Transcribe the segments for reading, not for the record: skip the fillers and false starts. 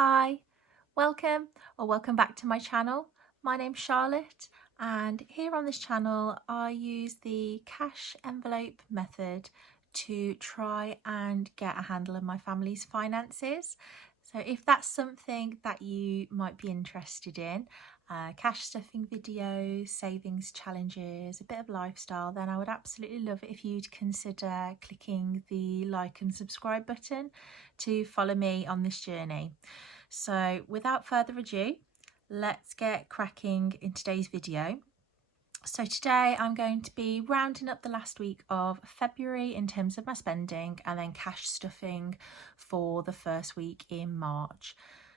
Hi, welcome back to my channel. My name's Charlotte, and here on this channel I use the cash envelope method to try and get a handle on my family's finances. So if that's something that you might be interested in, cash stuffing videos, savings challenges, a bit of lifestyle, then I would absolutely love it if you'd consider clicking the like and subscribe button to follow me on this journey. So without further ado, let's get cracking in today's video. So today I'm going to be rounding up the last week of February in terms of my spending, and then cash stuffing for the first week in March.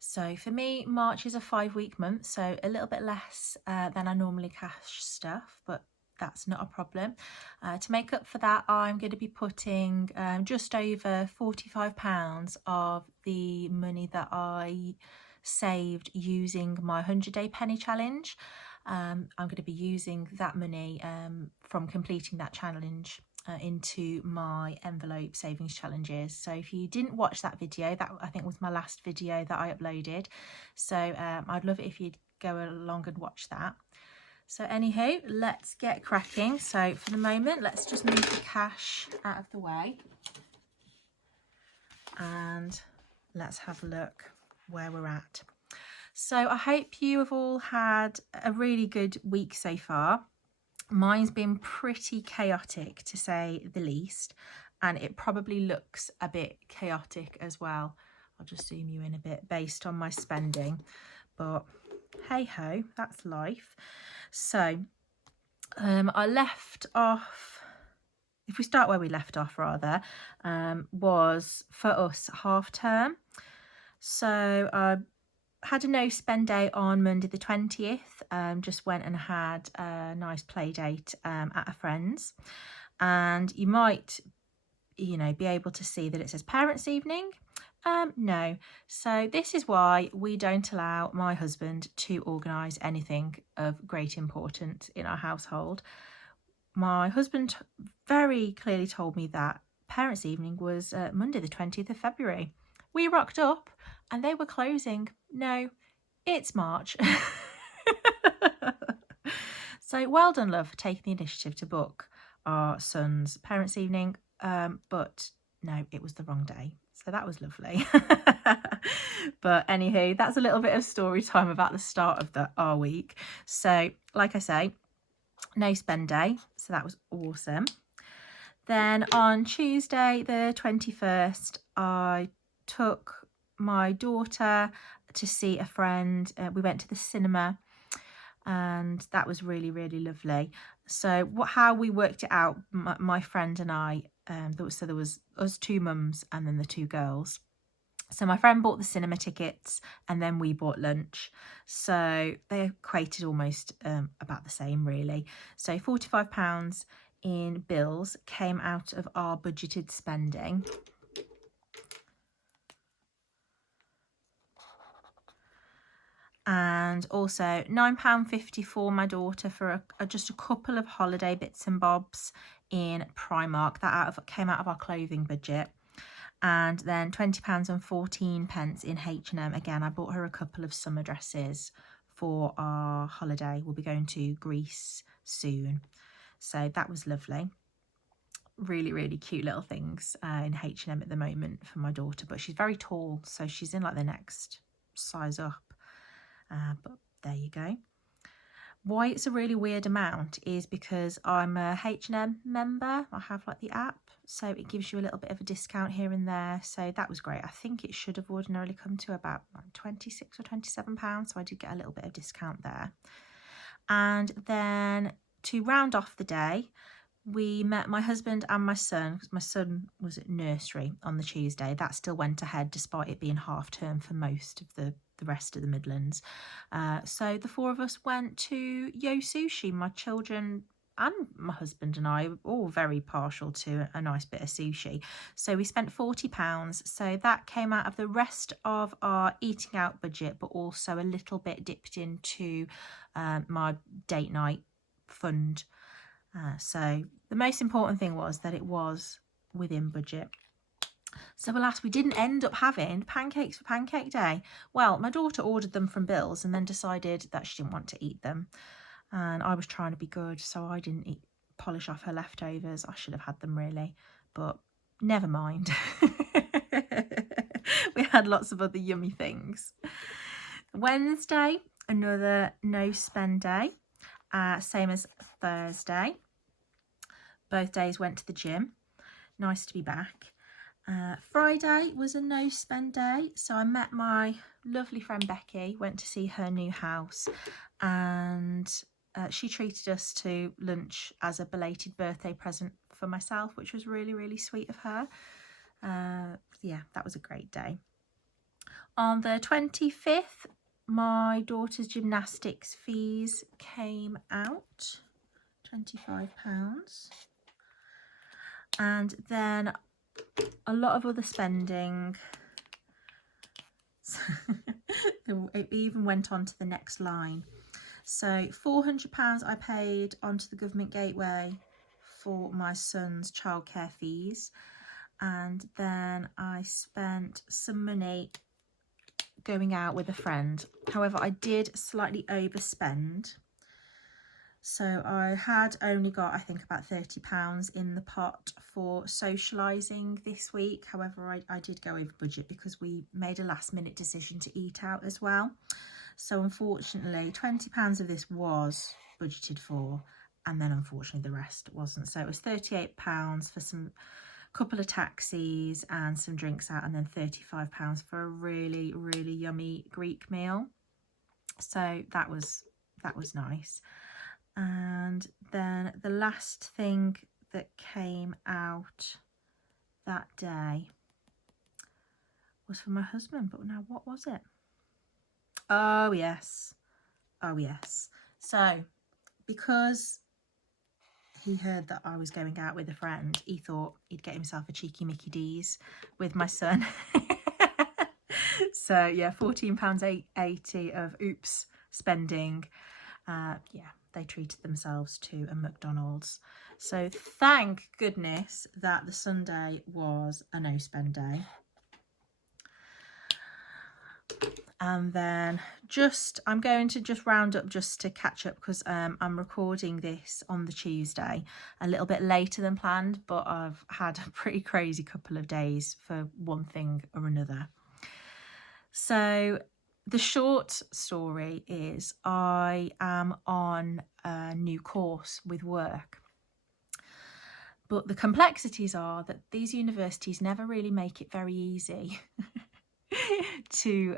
So for me, March is a 5-week month, so a little bit less than I normally cash stuff, but that's not a problem. To make up for that, I'm going to be putting just over £45 of the money that I saved using my 100-day penny challenge. I'm going to be using that money from completing that challenge into my envelope savings challenges. So if you didn't watch that video, that I think was my last video that I uploaded, so I'd love it if you'd go along and watch that. So anywho, let's get cracking. So for the moment, let's just move the cash out of the way and let's have a look where we're at. So I hope you have all had a really good week so far. Mine's been pretty chaotic, to say the least, and it probably looks a bit chaotic as well. I'll just zoom you in a bit based on my spending, but hey ho, that's life. So I left off, if we start where we left off rather, was for us half term. So I had a no spend day on Monday the 20th, just went and had a nice play date at a friend's, and you might be able to see that it says parents evening. No, so this is why we don't allow my husband to organise anything of great importance in our household. My husband very clearly told me that parents evening was Monday the 20th of February. We rocked up and they were closing. No, it's March. So well done, love, for taking the initiative to book our son's parents evening, but no, it was the wrong day, so that was lovely. But anywho, that's a little bit of story time about the start of our week. So like I say, no spend day, so that was awesome. Then on Tuesday the 21st, I took my daughter to see a friend. We went to the cinema, and that was really, really lovely. So how we worked it out, my friend and I, so there was us two mums and then the two girls. So my friend bought the cinema tickets and then we bought lunch. So they equated almost about the same, really. So £45 in bills came out of our budgeted spending. And also £9.50 for my daughter for just a couple of holiday bits and bobs in Primark. That came out of our clothing budget. And then £20.14 in H&M. Again, I bought her a couple of summer dresses for our holiday. We'll be going to Greece soon, so that was lovely. Really, really cute little things in H&M at the moment for my daughter, but she's very tall, so she's in like the next size up. But there you go. Why it's a really weird amount is because I'm a H&M member. I have like the app, so it gives you a little bit of a discount here and there. So that was great. I think it should have ordinarily come to about like 26 or 27 pounds, so I did get a little bit of discount there. And then to round off the day, we met my husband and my son, because my son was at nursery on the Tuesday. That still went ahead despite it being half term for most of the rest of the Midlands. So the four of us went to Yo Sushi. My children and my husband and I are all very partial to a nice bit of sushi. So we spent £40. So that came out of the rest of our eating out budget, but also a little bit dipped into my date night fund. So the most important thing was that it was within budget. So alas, we didn't end up having pancakes for Pancake Day. Well, my daughter ordered them from Bill's and then decided that she didn't want to eat them. And I was trying to be good, so I didn't polish off her leftovers. I should have had them really, but never mind. We had lots of other yummy things. Wednesday, another no spend day, same as Thursday. Both days went to the gym. Nice to be back. Friday was a no spend day, so I met my lovely friend Becky, went to see her new house, and she treated us to lunch as a belated birthday present for myself, which was really, really sweet of her. Yeah, that was a great day. On the 25th, my daughter's gymnastics fees came out, £25. And then a lot of other spending. It even went on to the next line. So £400 I paid onto the government gateway for my son's childcare fees, and then I spent some money going out with a friend. However, I did slightly overspend. So I had only got, I think, about £30 in the pot for socialising this week. However, I did go over budget because we made a last minute decision to eat out as well. So unfortunately, £20 of this was budgeted for, and then unfortunately the rest wasn't. So it was £38 for some couple of taxis and some drinks out, and then £35 for a really, really yummy Greek meal. So that was nice. And then the last thing that came out that day was for my husband, but now what was it? Oh yes, so because he heard that I was going out with a friend, he thought he'd get himself a cheeky Mickey D's with my son. So yeah, £14.80 of oops spending. Yeah, they treated themselves to a McDonald's. So thank goodness that the Sunday was a no spend day. And then I'm going to just round up just to catch up, because I'm recording this on the Tuesday, a little bit later than planned, but I've had a pretty crazy couple of days for one thing or another. So the short story is I am on a new course with work. But the complexities are that these universities never really make it very easy to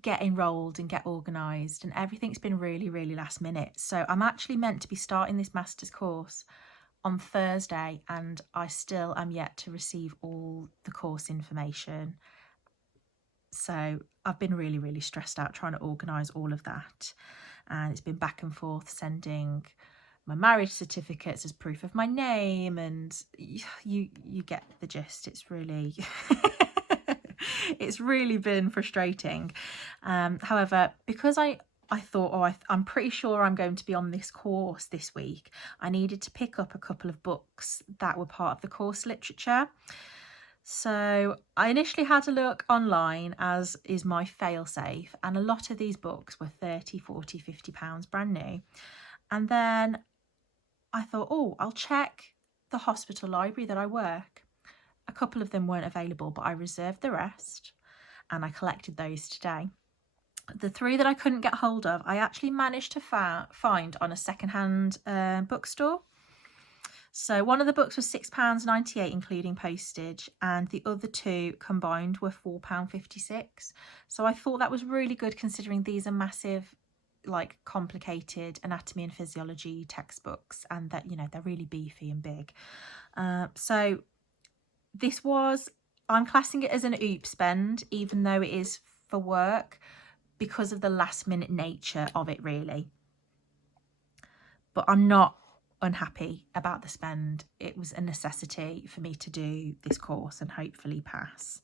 get enrolled and get organised, and everything's been really, really last minute. So I'm actually meant to be starting this master's course on Thursday, and I still am yet to receive all the course information. So I've been really, really stressed out trying to organise all of that. And it's been back and forth sending my marriage certificates as proof of my name, and you get the gist. It's really it's really been frustrating. However, because I thought, I'm pretty sure I'm going to be on this course this week, I needed to pick up a couple of books that were part of the course literature. So I initially had a look online, as is my fail-safe, and a lot of these books were £30, £40, £50 brand new. And then I thought, oh, I'll check the hospital library that I work. A couple of them weren't available, but I reserved the rest and I collected those today. The three that I couldn't get hold of, I actually managed to find on a secondhand bookstore. So one of the books was £6.98 including postage, and the other two combined were £4.56. So I thought that was really good, considering these are massive, like, complicated anatomy and physiology textbooks, and that, you know, they're really beefy and big. So this was, I'm classing it as an oops spend, even though it is for work, because of the last minute nature of it, really. But I'm not unhappy about the spend. It was a necessity for me to do this course and hopefully pass.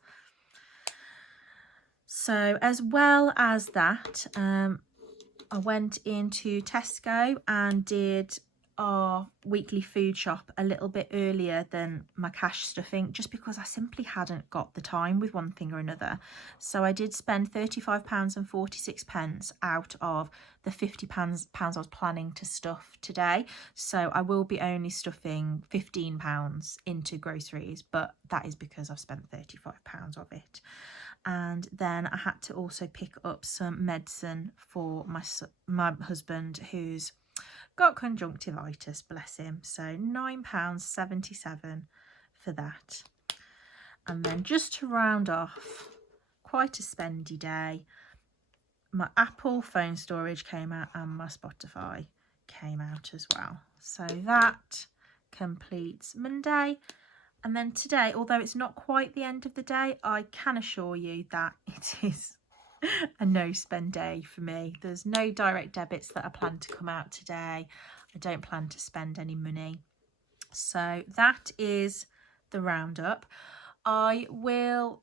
So as well as that, I went into Tesco and did our weekly food shop a little bit earlier than my cash stuffing, just because I simply hadn't got the time with one thing or another. So I did spend £35.46 out of the £50 I was planning to stuff today. So I will be only stuffing £15 into groceries, but that is because I've spent £35 of it. And then I had to also pick up some medicine for my husband, who's got conjunctivitis, bless him. So £9.77 for that. And then just to round off, quite a spendy day, my Apple phone storage came out and my Spotify came out as well. So that completes Monday. And then today, although it's not quite the end of the day, I can assure you that it is a no spend day for me. There's no direct debits that are planned to come out today. I don't plan to spend any money. So that is the roundup. I will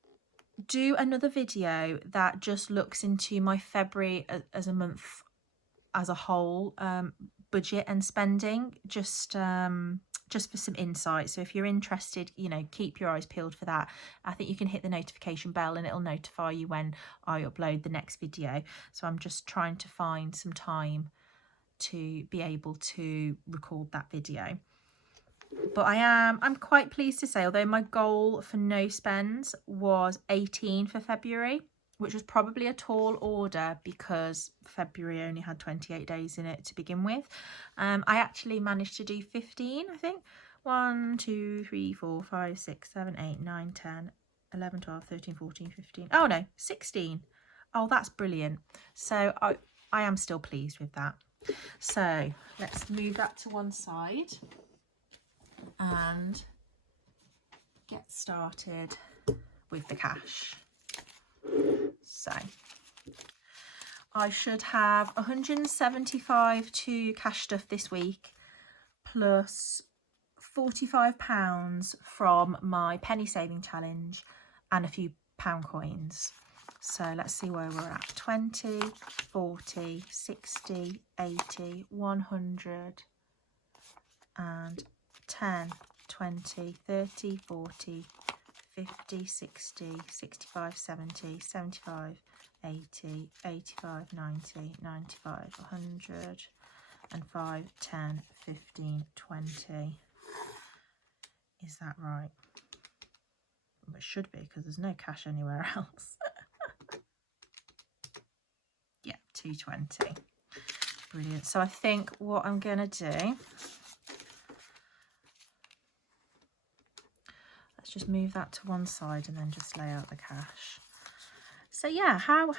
do another video that just looks into my February as a month as a whole, budget and spending, just for some insight. So if you're interested, you know, keep your eyes peeled for that. I think you can hit the notification bell and it'll notify you when I upload the next video. So I'm just trying to find some time to be able to record that video. But I'm quite pleased to say, although my goal for no spends was 18 for February, which was probably a tall order because February only had 28 days in it to begin with. I actually managed to do 15, I think. 1, 2, 3, 4, 5, 6, 7, 8, 9, 10, 11, 12, 13, 14, 15. Oh no, 16. Oh, that's brilliant. So I am still pleased with that. So let's move that to one side and get started with the cash. So I should have 175 to cash stuff this week, plus £45 from my penny saving challenge and a few pound coins. So let's see where we're at. 20, 40, 60, 80, 100 and 10, 20, 30, 40, 50, 60, 65, 70, 75, 80, 85, 90, 95, 100 and 5, 10, 15, 20. Is that right? Well, it should be because there's no cash anywhere else. Yeah, 220. Brilliant. So I think what I'm going to do, let's just move that to one side and then just lay out the cash. So yeah, how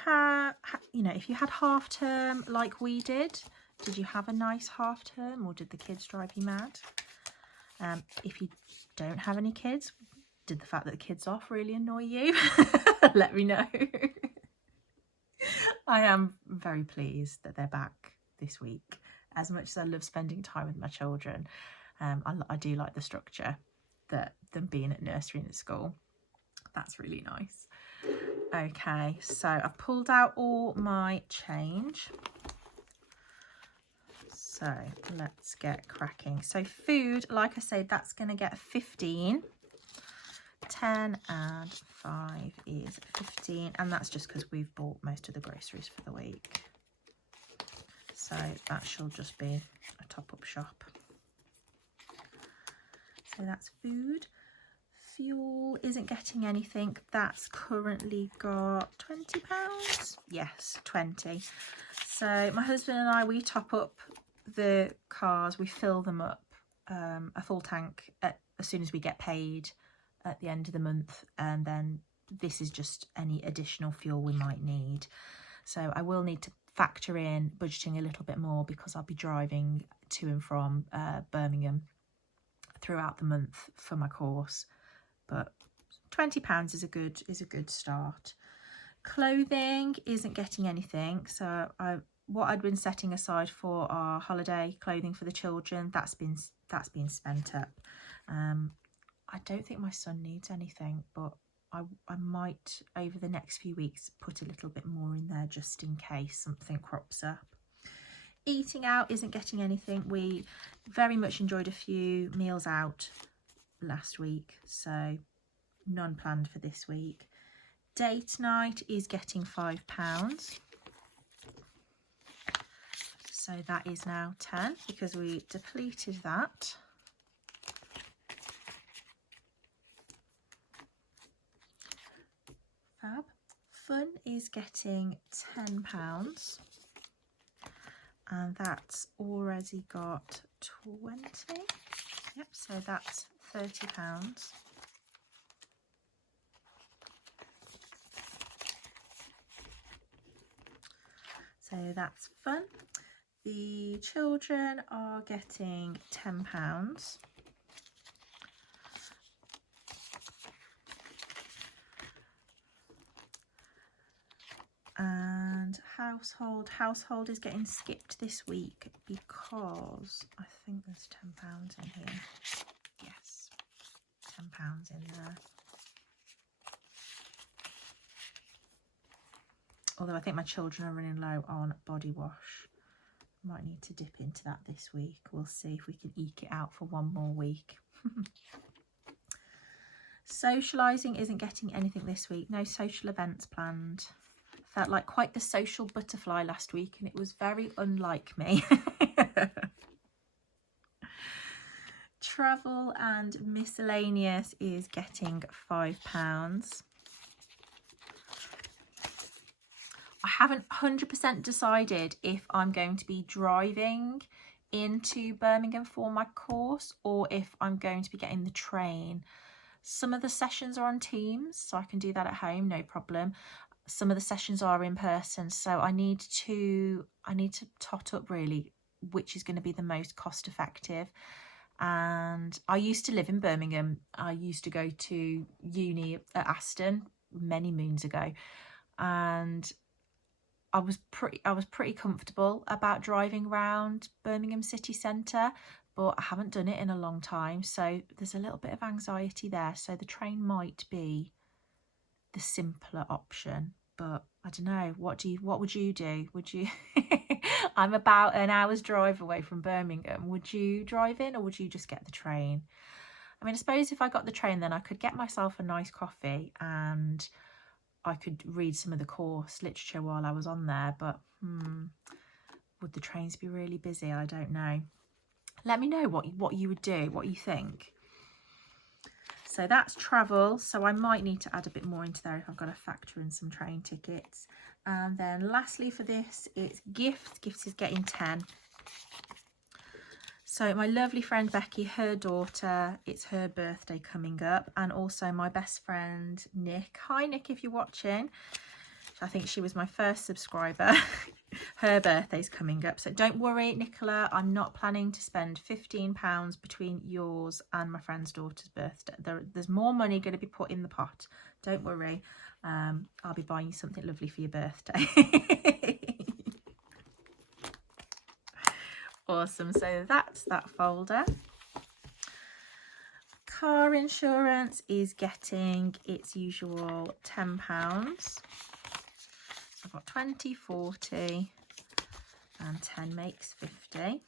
you know, if you had half term like we did you have a nice half term, or did the kids drive you mad? If you don't have any kids, did the fact that the kids off really annoy you? Let me know. I am very pleased that they're back this week. As much as I love spending time with my children, I do like the structure that them being at nursery and at school. That's really nice. Okay, so I've pulled out all my change. So let's get cracking. So food, like I said, that's going to get 15. 10 and 5 is 15, and that's just because we've bought most of the groceries for the week. So that should just be a top-up shop. So that's food. Fuel isn't getting anything. That's currently got £20. Yes, 20. So my husband and I, we top up the cars, we fill them up a full tank as soon as we get paid at the end of the month, and then this is just any additional fuel we might need. So I will need to factor in budgeting a little bit more because I'll be driving to and from Birmingham throughout the month for my course, but £20 is a good start. Clothing isn't getting anything, so what I'd been setting aside for our holiday clothing for the children, that's been spent up. I don't think my son needs anything, but I might over the next few weeks put a little bit more in there just in case something crops up. Eating out isn't getting anything. We very much enjoyed a few meals out last week, so none planned for this week. Date night is getting £5. So that is now 10 because we depleted that. Fab. Fun is getting £10. And that's already got 20. Yep, so that's £30. So that's fun. The children are getting £10. And household is getting skipped this week because I think there's £10 in here. Yes, £10 in there. Although I think my children are running low on body wash. Might need to dip into that this week. We'll see if we can eke it out for one more week. Socialising isn't getting anything this week. No social events planned. Felt like quite the social butterfly last week and it was very unlike me. Travel and miscellaneous is getting £5. I haven't 100% decided if I'm going to be driving into Birmingham for my course or if I'm going to be getting the train. Some of the sessions are on Teams, so I can do that at home, no problem. Some of the sessions are in person, so I need to tot up really which is going to be the most cost effective. And I used to live in Birmingham. I used to go to uni at Aston many moons ago, and I was pretty comfortable about driving around Birmingham city centre, but I haven't done it in a long time, so there's a little bit of anxiety there. So the train might be the simpler option, but I don't know. What would you do? Would you I'm about an hour's drive away from Birmingham. Would you drive in or would you just get the train? I mean, I suppose if I got the train, then I could get myself a nice coffee and I could read some of the course literature while I was on there, but would the trains be really busy? I don't know. Let me know what you would do, what you think. So that's travel, so I might need to add a bit more into there if I've got to factor in some train tickets. And then lastly for this, it's gifts. Gifts is getting 10. So my lovely friend Becky, her daughter, it's her birthday coming up, and also my best friend Nick. Hi Nick, if you're watching. I think she was my first subscriber. Her birthday's coming up, so don't worry Nicola, I'm not planning to spend £15 between yours and my friend's daughter's birthday. There's more money going to be put in the pot, don't worry. I'll be buying you something lovely for your birthday. Awesome, so that's that folder. Car insurance is getting its usual £10. So I've got 20, 40 and 10 makes 50.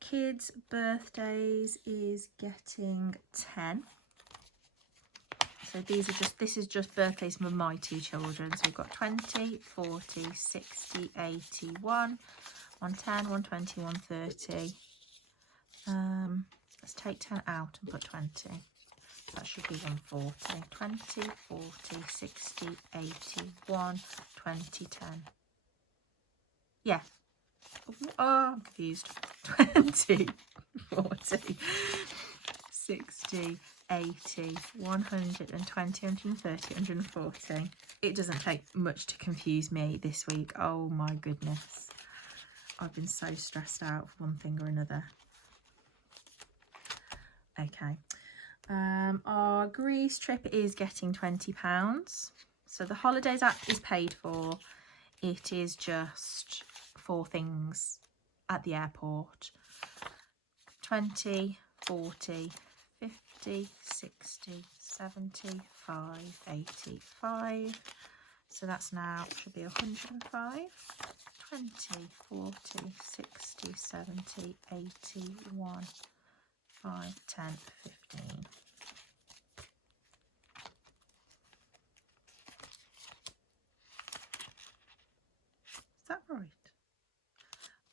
Kids' birthdays is getting 10. So this is just birthdays for my two children. So we've got 20, 40, 60, 80, 110, 120, 130. Let's take 10 out and put 20. That should be 140. 20, 40, 60, 80, 1, 20, 10. Yeah. Oh, I'm confused. 20, 40, 60, 80, 120, 130, 140. It doesn't take much to confuse me this week. Oh my goodness. I've been so stressed out for one thing or another. Okay. Our Greece trip is getting £20. So the holidays app is paid for. It is just for things at the airport. 20, 40, 50, 60, 75, 85. So that's now should be 105. 20, 40, 60, 70, 80, 1, 5, 10, 15. Is that right?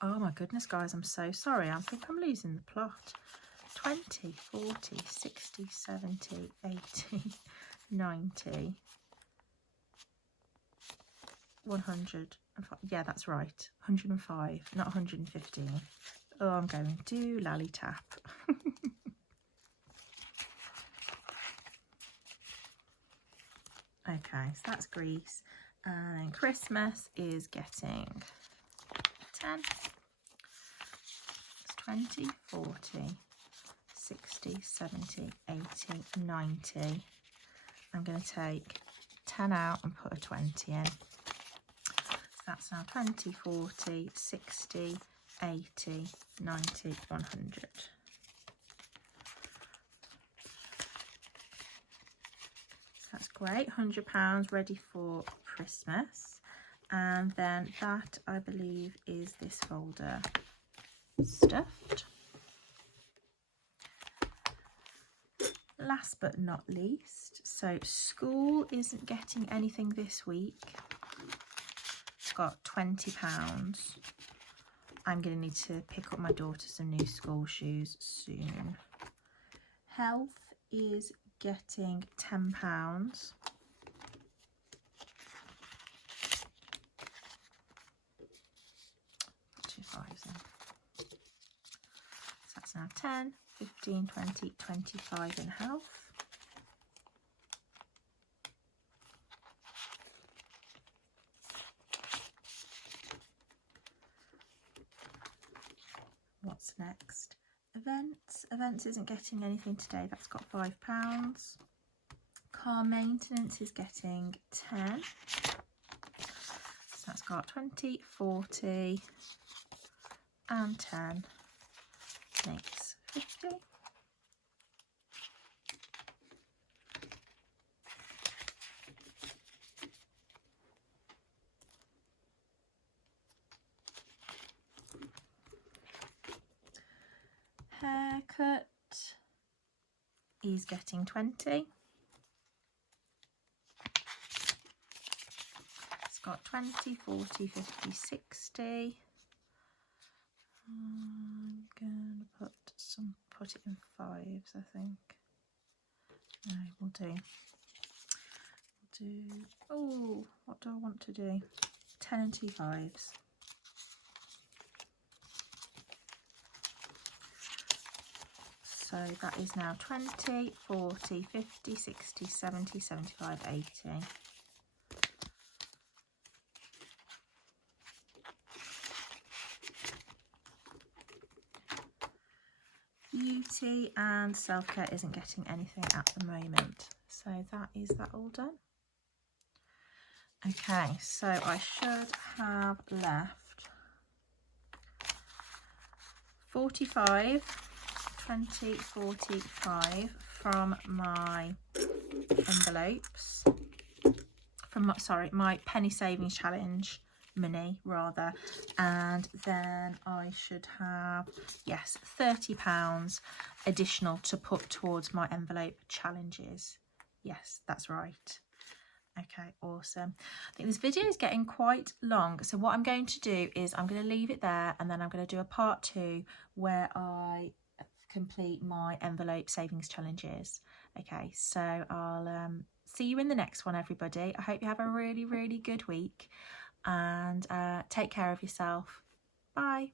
Oh my goodness, guys, I'm so sorry. I think I'm losing the plot. 20, 40, 60, 70, 80, 90, 100. Yeah, that's right. 105, not 115. Oh, I'm going to lally tap. Okay, so that's Greece. And then Christmas is getting 10. It's 20, 40, 60, 70, 80, 90. I'm going to take 10 out and put a 20 in. So that's now 20, 40, 60, 80, 90, 100. That's great, £100 ready for Christmas. And then that, I believe, is this folder stuffed. Last but not least, so school isn't getting anything this week. It's got £20. I'm going to need to pick up my daughter some new school shoes soon. Health is getting £10. Two fives in. So that's now 10, 15, 20, 25 in health. What's next? Events. Events isn't getting anything today. That's got £5. Car maintenance is getting 10. So that's got 20, 40 and 10 makes 50. Haircut is getting 20. It's got 20, 40, 50, 60. I'm gonna put it in fives, I think. No, we'll do. Oh, what do I want to do? 10 and 2 fives. So that is now 20, 40, 50, 60, 70, 75, 80. Beauty and self-care isn't getting anything at the moment. So that is that all done. Okay, so I should have left 45, 20, 45 from my envelopes, from my penny savings challenge money rather, and then I should have, yes, £30 additional to put towards my envelope challenges. Yes, that's right. Okay, awesome. I think this video is getting quite long, so what I'm going to do is I'm going to leave it there, and then I'm going to do a part 2 where I complete my envelope savings challenges. Okay, so I'll see you in the next one, everybody. I hope you have a really, really good week, and take care of yourself. Bye.